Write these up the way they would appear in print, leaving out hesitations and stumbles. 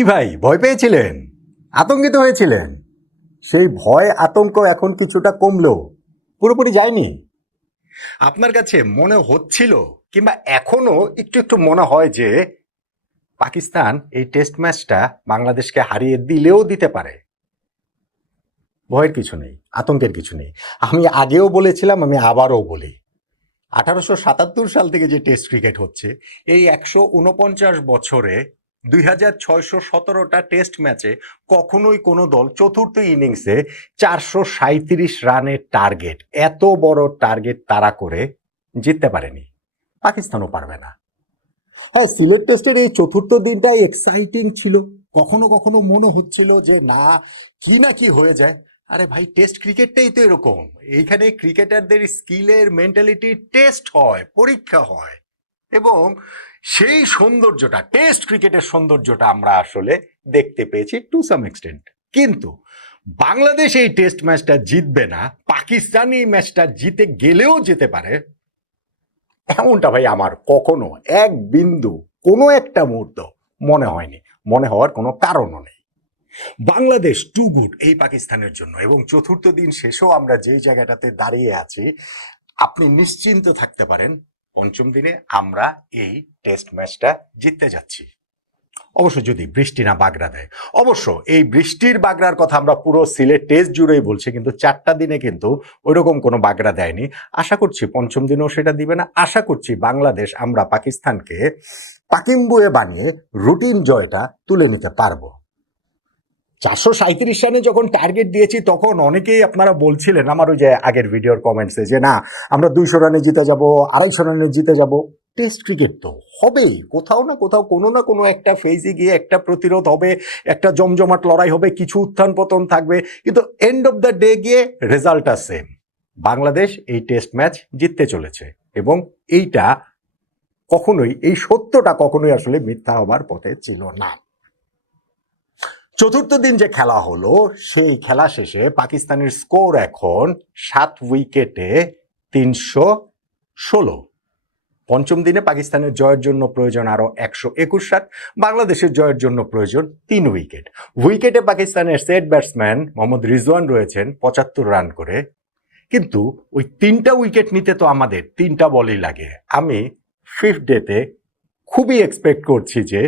কি ভাই, ভয় পেয়েছিলেন? আতঙ্কিত হয়েছিলেন? সেই ভয় আতঙ্ক এখন কিছুটা কমলো, পুরোপুরি যায়নি? আপনার কাছে মনে হচ্ছিল কিংবা এখনো একটু একটু মনে হয় যে পাকিস্তান এই টেস্ট ম্যাচটা বাংলাদেশকে হারিয়ে দিলেও দিতে পারে? ভয়ের কিছু নেই, আতঙ্কের কিছু নেই। আমি আগেও বলেছিলাম, আমি আবারও বলি, 1877 সাল থেকে যে টেস্ট ক্রিকেট হচ্ছে, এই 149 বছরে 2617টা টেস্ট ম্যাচে কখনোই কোনো দল চতুর্থ ইনিংসে 437 রানের টার্গেট, এত বড় টার্গেট তারা করে জিততে পারেনি। পাকিস্তানও পারবে না। হ্যাঁ, সিলেট টেস্টের এই চতুর্থ দিনটাই এক্সাইটিং ছিল। কখনো কখনো মনে হচ্ছিল যে না, কি না কি হয়ে যায়। আরে ভাই, টেস্ট ক্রিকেটটাই তো এরকম। এইখানে ক্রিকেটারদের স্কিলের, মেন্টালিটি টেস্ট হয়, পরীক্ষা হয়, এবং সেই সৌন্দর্যটা, টেস্ট ক্রিকেটের সৌন্দর্যটা আমরা আসলে দেখতে পেয়েছি টু সাম এক্সটেন্ট। কিন্তু বাংলাদেশ এই টেস্ট ম্যাচটা জিতবে না, পাকিস্তান এই ম্যাচটা জিতে গেলেও যেতে পারে, এমনটা ভাই আমার কখনো এক বিন্দু কোনো একটা মুহূর্ত মনে হয়নি, মনে হওয়ার কোনো কারণও নেই। বাংলাদেশ টু গুড এই পাকিস্তানের জন্য, এবং চতুর্থ দিন শেষেও আমরা যেই জায়গাটাতে দাঁড়িয়ে আছি, আপনি নিশ্চিন্ত থাকতে পারেন পঞ্চম দিনে আমরা এই টেস্ট ম্যাচটা জিততে যাচ্ছি। অবশ্য যদি বৃষ্টি না বাগড়া দেয়। অবশ্য এই বৃষ্টির বাগড়ার কথা আমরা পুরো সিলেট টেস্ট জুড়েই বলছি, কিন্তু 4টা দিনে কিন্তু ওইরকম কোনো বাগড়া দেয়নি। আশা করছি পঞ্চম দিনেও সেটা দিবে না। আশা করছি বাংলাদেশ আমরা পাকিস্তানকে পাকিম্বুয়ে বানিয়ে রুটিন জয়টা তুলে নিতে পারবো। 437 রানে যখন টার্গেট দিয়েছি তখন অনেকেই আপনারা বলছিলেন আমার ওই যে আগের ভিডিওর কমেন্টসে যে না, আমরা 200 রানে জিতে যাব, 250 রানে জিতে যাব। টেস্ট ক্রিকেট তো হবেই, কোথাও না কোথাও কোনো না কোনো একটা ফেজে গিয়ে একটা প্রতিরোধ হবে, একটা জমজমাট লড়াই হবে, কিছু উত্থান পতন থাকবে, কিন্তু এন্ড অফ দ্য ডে গিয়ে রেজাল্টটা সেম। বাংলাদেশ এই টেস্ট ম্যাচ জিততে চলেছে, এবং এইটা কখনোই, এই সত্যটা কখনোই আসলে মিথ্যা হবার পথে ছিল না। চতুর্থ দিন যে খেলা হলো, সেই খেলা শেষে পাকিস্তানের স্কোর এখন 7 উইকেটে 316। পঞ্চম দিনে পাকিস্তানের জয়ের জন্য প্রয়োজন আরো 121 রান, বাংলাদেশের জয়ের জন্য প্রয়োজন 3 উইকেট। উইকেটে পাকিস্তানের সেট ব্যাটসম্যান মোহাম্মদ রিজওয়ান রয়েছেন 75 রান করে, কিন্তু ওই 3টা উইকেট নিতে তো আমাদের 3টা বলই লাগে। আমি ফিফথ ডেতে খুবই এক্সপেক্ট করছি যে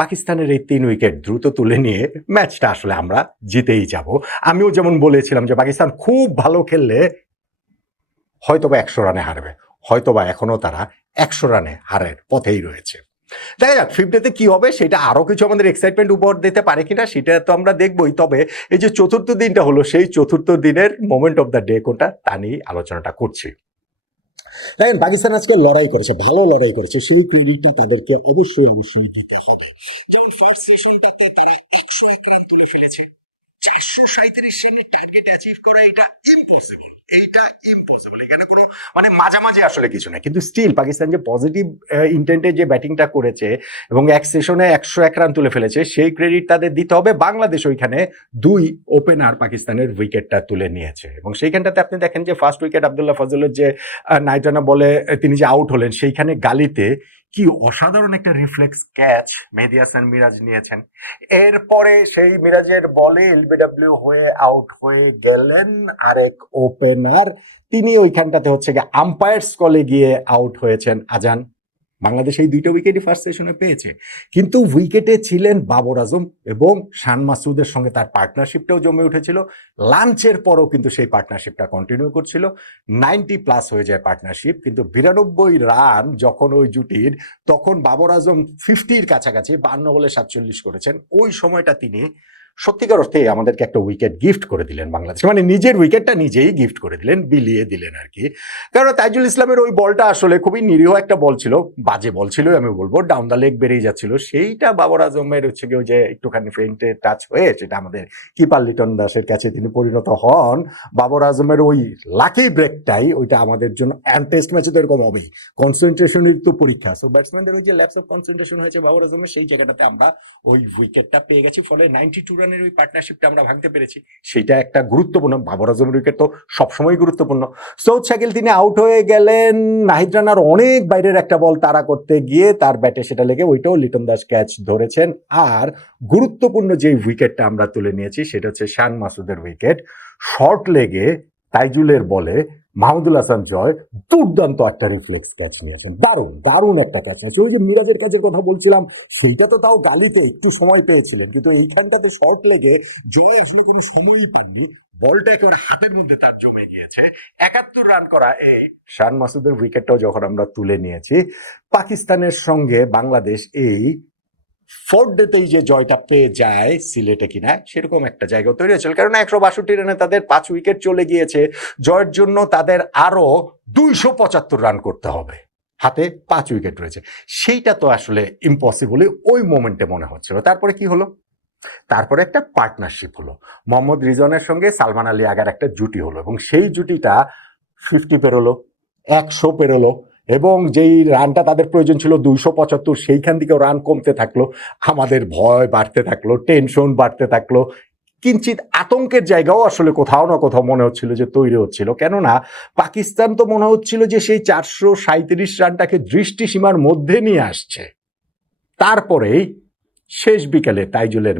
পাকিস্তানের এই 3 উইকেট দ্রুত তুলে নিয়ে ম্যাচটা আসলে আমরা জিতেই যাব। আমিও যেমন বলেছিলাম যে পাকিস্তান খুব ভালো খেললে হয়তোবা 100 রানে হারবে, হয়তোবা এখনো তারা 100 রানে হারের পথেই রয়েছে। দেখা যাক ফিফথ ডেতে কি হবে, সেটা আরো কিছু আমাদের এক্সাইটমেন্ট উপহার দিতে পারে কিনা সেটা তো আমরা দেখবই। তবে এই যে চতুর্থ দিনটা হলো, সেই চতুর্থ দিনের মোমেন্ট অফ দ্য ডে কোনটা তা নিয়ে আলোচনাটা করছি। দেখেন, পাকিস্তান আজকে লড়াই করেছে, ভালো লড়াই করেছে, সেই ক্রেডিটটা তাদেরকে অবশ্যই অবশ্যই দিতে হবে। যেমন ফার্স্ট সেশনটাতে তারা 101 রান তুলে ফেলেছে। 437 রানের টার্গেট অ্যাচিভ করা এটা ইম্পসিবল, এইটা ইম্পসিবল। এখানে কোনো মানে মাঝামাঝি আসলে কিছু না, কিন্তু স্টিল পাকিস্তান যে পজিটিভ ইন্টেন্টে যে ব্যাটিংটা করেছে এবং এক সেশনে 101 রান তুলে ফেলেছে, সেই ক্রেডিট তাদের দিতে হবে। বাংলাদেশ ওইখানে 2 ওপেনার পাকিস্তানের উইকেটটা তুলে নিয়েছে, এবং সেইখানটাতে আপনি দেখেন যে ফার্স্ট উইকেট আব্দুল্লাহ ফজলের যে নাইট রানার বলে তিনি যে আউট হলেন, সেইখানে গালিতে কি অসাধারণ একটা রিফ্লেক্স ক্যাচ মেহেদী হাসান মিরাজ নিয়েছেন। এরপরে সেই মিরাজের বলে এলবিডব্লিউ হয়ে আউট হয়ে গেলেন আরেক ওপেনার, তিনি ওইখানটাতে হচ্ছে গিয়ে আম্পায়ার্স কলে গিয়ে আউট হয়েছেন আজান। বাংলাদেশ এই 2টা উইকেটই ফার্স্ট সেশনে পেয়েছে, কিন্তু উইকেটে ছিলেন বাবর আজম, এবং শান মাসুদের সঙ্গে তার পার্টনারশিপটাও জমে উঠেছিল। লাঞ্চের পরও কিন্তু সেই পার্টনারশিপটা কন্টিনিউ করছিল। 90+ হয়ে যায় পার্টনারশিপ, কিন্তু 92 রান যখন ওই জুটির, তখন বাবর আজম 50-র কাছাকাছি 52 বলে 47 করেছেন। ওই সময়টা তিনি সত্যিকার অর্থে আমাদেরকে একটা উইকেট গিফট করে দিলেন বাংলাদেশ, মানে নিজের উইকেটটা নিজেই গিফট করে দিলেন, বিলিয়ে দিলেন আর কি। কারণ তাইজুল ইসলামের ওই বলটা আসলে খুবই নিরীহ একটা বল ছিল, বাজে বল ছিল আমি বলবো, ডাউন দ্য লেগ বেরিয়ে যাচ্ছিল, সেইটা বাবর আজমের হচ্ছে কি ওই যে একটুখানি ফেইন্টে টাচ হয়ে সেটা আমাদের কিপার লিটন দাসের কাছে তিনি পরিণত হন। বাবর আজমের ওই লাকি ব্রেকটাই ওইটা আমাদের জন্য, টেস্ট ম্যাচে তো এরকম হবেই, কনসেন্ট্রেশনের তো পরীক্ষা। সো ব্যাটসম্যানদের ওই যে ল্যাপস অফ কনসেন্ট্রেশন হয়েছে বাবর আজমের, সেই জায়গাটাতে আমরা ওই উইকেটটা পেয়ে গেছি, ফলে 92 রানের ওই পার্টনারশিপটা আমরা ভাঙতে পেরেছি, সেটা একটা গুরুত্বপূর্ণ। বাবর আজমের উইকেট তো সবসময় গুরুত্বপূর্ণ। সৌদ শাকিল তিনি আউট হয়ে গেলেন, নাহিদ রানার অনেক বাইরের একটা বল তাড়া করতে গিয়ে তার ব্যাটে সেটা লেগে ওইটাও লিটন দাস ক্যাচ ধরেছেন। আর গুরুত্বপূর্ণ যে উইকেটটা আমরা তুলে নিয়েছি সেটা হচ্ছে শান মাসুদের উইকেট, শর্ট লেগে তাইজুলের বলে মাহমুদুল হাসান জয় দুর্দান্ত একটা রিফ্লেক্স ক্যাচ নিয়েছেন, দারুণ দারুণ একটা ক্যাচ নিয়েছে। ওই যে মিরাজের কাজের কথা বলছিলাম, সেইটা তো তাও গালিতে একটু সময় পেয়েছিলেন, কিন্তু এইখানটাতে শর্ট লেগে জয় আসলে কোনো সময়ই পাননি, বলটা একেবারে হাতের মধ্যে তার জমে গিয়েছে। 71 রান করা এই শান মাসুদের উইকেটটাও যখন আমরা তুলে নিয়েছি, পাকিস্তানের সঙ্গে বাংলাদেশ এই ফোর্থ ডেতেই যে জয়টা পেয়ে যায় সিলেটে কিনা, সেরকম একটা জায়গা তৈরি হয়েছিল। কারণ 162 রানে তাদের 5 উইকেট চলে গিয়েছে, জয়ের জন্য তাদের আরো 275 রান করতে হবে, হাতে 5 উইকেট রয়েছে। সেইটা তো আসলে ইম্পসিবলই ওই মোমেন্টে মনে হচ্ছিল। তারপরে কি হলো? তারপরে একটা পার্টনারশিপ হলো, মোহাম্মদ রিজওয়ানের সঙ্গে সালমান আলী আগার একটা জুটি হলো, এবং সেই জুটিটা 50 পেরোলো, 100 পেরোলো, এবং যেই রানটা তাদের প্রয়োজন ছিল 275, সেইখান থেকেও রান কমতে থাকলো। আমাদের ভয় বাড়তে থাকলো, টেনশন বাড়তে থাকলো, কিঞ্চিত আতঙ্কের জায়গাও আসলে কোথাও না কোথাও মনে হচ্ছিল যে তৈরি হচ্ছিল। কেননা পাকিস্তান তো মনে হচ্ছিল যে সেই 437 রানটাকে দৃষ্টিসীমার মধ্যে নিয়ে আসছে। তারপরেই শেষ বিকেলে তাইজুলের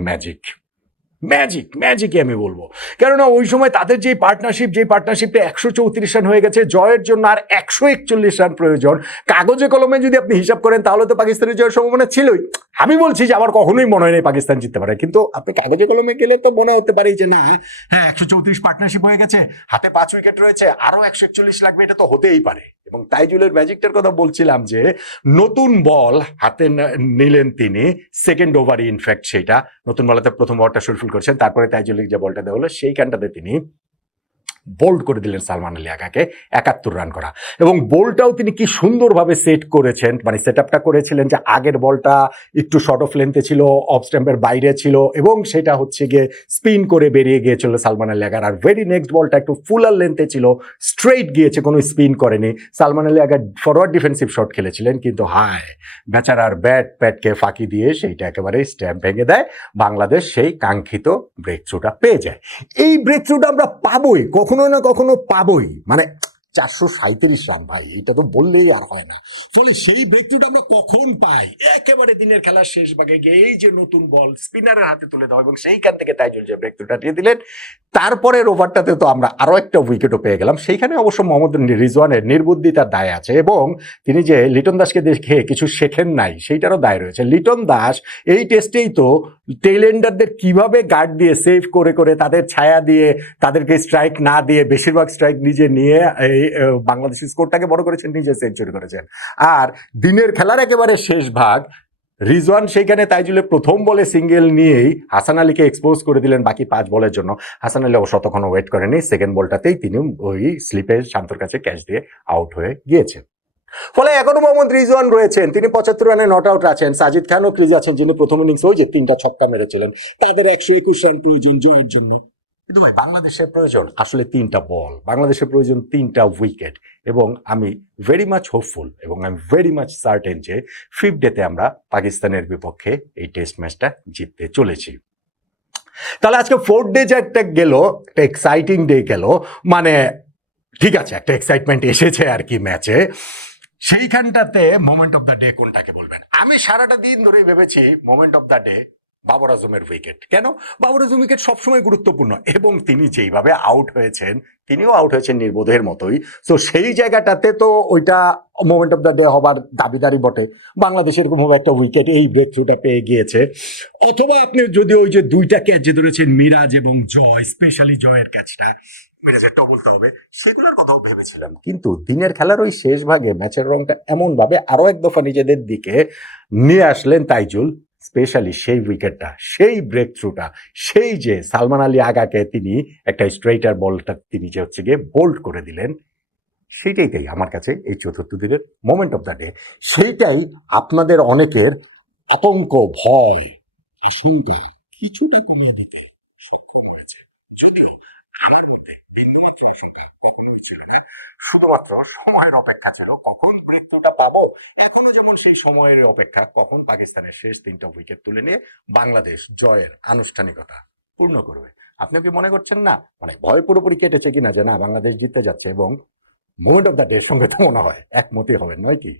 ম্যাজিকই আমি বলবো। কেননা ওই সময় তাদের যে পার্টনারশিপটা 134 রান হয়ে গেছে, জয়ের জন্য আর 141 রান প্রয়োজন। কাগজে কলমে যদি আপনি হিসাব করেন তাহলে তো পাকিস্তানের জয়ের সম্ভাবনা ছিলই। আমি বলছি যে আমার কখনোই মনে হয় না পাকিস্তান জিততে পারে, কিন্তু আপনি কাগজে কলমে গেলে তো মনে হতে পারে যে না, হ্যাঁ 134 পার্টনারশিপ হয়ে গেছে, হাতে 5 উইকেট রয়েছে, আরো 141 লাগবে, এটা তো হতেই পারে। এবং তাইজুলের ম্যাজিকটার কথা বলছিলাম যে নতুন বল হাতে নিলেন তিনি, সেকেন্ড ওভারই ইনফ্যাক্ট সেটা নতুন বলাতে প্রথম ওভারটা শরীফুল করেছেন, তারপরে তাইজুলের যে বলটা দেওয়া হলো সেইখানটাতে তিনি বোল্ড করে দিলেন সালমান আলী আগাকে, 71 রান করা। এবং বলটাও তিনি কি সুন্দরভাবে সেট করেছেন, মানে সেট আপটা করেছিলেন যে আগের বলটা একটু শর্ট অফ লেন্থে ছিল, অফ স্ট্যাম্পের বাইরে ছিল, এবং সেটা হচ্ছে গিয়ে স্পিন করে বেরিয়ে গিয়েছিল Salman Ali agar. Are very next বলটা একটু ফুলার লেন্থে ছিল, স্ট্রেইট গিয়েছে, কোনো স্পিন করেনি। সালমান আলী আগা ফরওয়ার্ড ডিফেন্সিভ শট খেলেছিলেন, কিন্তু হায় বেচারার প্যাটকে ফাঁকি দিয়ে সেইটা একেবারে স্ট্যাম্প ভেঙে দেয়, বাংলাদেশ সেই কাঙ্ক্ষিত ব্রেক থ্রুটা পেয়ে যায়। এই ব্রেক থ্রুটা আমরা পাবোই, কখনো না কখনো পাবোই, মানে 437 রান ভাই, এটা তো বললেই আর হয় না। ফলে সেই ব্রেক থ্রুটা আমরা কখন পাই? একেবারে দিনের খেলার শেষ ভাগে গিয়ে এই যে নতুন বল স্পিনারের হাতে তুলে দেওয়া, এবং সেইখান থেকে তাইজুল যে ব্রেক থ্রুটা দিয়ে দিলেন। তারপরের ওভারটাতে তো আমরা আরো একটা উইকেটও পেয়ে গেলাম। সেইখানে অবশ্য মোহাম্মদ রিজওয়ানের নির্বুদ্ধিতার দায় আছে, এবং তিনি যে লিটন দাসকে দেখে কিছু শেখেন নাই সেইটারও দায় রয়েছে। লিটন দাস এই টেস্টেই তো টেইলেন্ডারদের কিভাবে গার্ড দিয়ে সেভ করে করে তাদের ছায়া দিয়ে তাদেরকে স্ট্রাইক না দিয়ে বেশিরভাগ স্ট্রাইক নিজে নিয়ে এই বাংলাদেশের স্কোরটাকে বড় করেছেন, নিজে সেঞ্চুরি করেছেন। আর দিনের খেলার একেবারে শেষ ভাগ রিজওয়ান সেইখানে তাইজুলের প্রথম বলে সিঙ্গেল নিয়েই হাসান আলীকে এক্সপোজ করে দিলেন বাকি 5 বলের জন্য। হাসান আলী অবশ্য তখন ওয়েট করেনি, সেকেন্ড বলটাতেই তিনি ওই স্লিপে শান্তর কাছে ক্যাচ দিয়ে আউট হয়ে গিয়েছেন। ফলে এখনো মোহাম্মদ রিজওয়ান রয়েছেন, তিনি 75 রানে নট আউট আছেন। সাজিদ খানও ক্রিজে আছেন, যিনি প্রথম ইনিংস ওই যে 3টা ছক্কা মেরেছিলেন। তাদের 121 রান প্রয়োজন জয়ের জন্য। কিন্তু ভাই বাংলাদেশের প্রয়োজন আসলে 3টা বল, বাংলাদেশের প্রয়োজন 3টা উইকেট। এবং আমি ভেরি মাচ হোপফুল এবং I am very much certain যে 5th ডেতে আমরা পাকিস্তানের বিপক্ষে এই টেস্ট ম্যাচটা জিততে চলেছি। তাহলে আজকে 4th ডে যে একটা গেল, একটা এক্সাইটিং ডে গেল, মানে ঠিক আছে একটা এক্সাইটমেন্ট এসেছে আর কি ম্যাচে। সেইখানটাতে মোমেন্ট অফ দ্য ডে কোনটাকে বলবেন? আমি সারাটা দিন ধরে ভেবেছি moment of the day Babar আজমের উইকেট। কেন? বাবর আজম উইকেট সবসময় গুরুত্বপূর্ণ, এবং তিনি যেইভাবে আউট হয়েছেন, তিনিও আউট হয়েছেন নির্বোধের মতোই। তো সেই জায়গাটাতে তো ওইটা মোমেন্ট অফ দ্য ডে হবার দাবিদারি বটে। বাংলাদেশ এরকম ভাবে একটা উইকেট এই ব্রেক থ্রুটা পেয়ে গিয়েছে। অথবা আপনি যদি ওই যে 2টা ক্যাচ যে ধরেছেন মিরাজ এবং জয়, স্পেশালি জয়ের ক্যাচটা মিরাজেরটাও বলতে হবে, সেগুলোর কথাও ভেবেছিলাম। কিন্তু দিনের খেলার ওই শেষ ভাগে ম্যাচের রংটা এমন ভাবে আরো এক দফা নিজেদের দিকে নিয়ে আসলেন তাইজুল, স্পেশালি সেই উইকেটটা, সেই ব্রেক থ্রুটা, সেই যে সালমান আলী আগাকে তিনি একটা স্ট্রেইটার বলটা তিনি যে হচ্ছে গিয়ে বোল্ড করে দিলেন, সেইটাই আমার কাছে এই চতুর্থ দিনের মোমেন্ট অফ দ্য ডে। সেইটাই আপনাদের অনেকের আতঙ্ক, ভয়, আশঙ্কা কিছুটা কমিয়ে দিতে সক্ষম হয়েছে। যদিও আমার মতে বিন্দুমাত্র আশঙ্কা কখনোই ছিল না। শুধুমাত্র সময়ের অপেক্ষা ছিল, কখন মৃত্যুটা পাবো। এখনো যেমন সেই সময়ের অপেক্ষা, কখন পাকিস্তানের শেষ 3টা উইকেট তুলে নিয়ে বাংলাদেশ জয়ের আনুষ্ঠানিকতা পূর্ণ করবে। আপনি কি মনে করছেন না মানে ভয় পুরোপুরি কেটেছে কিনা যে না বাংলাদেশ জিততে যাচ্ছে, এবং মোমেন্ট অফ দ্য ডে সঙ্গে তো মনে হয় একমতই হবেন, নয় কি?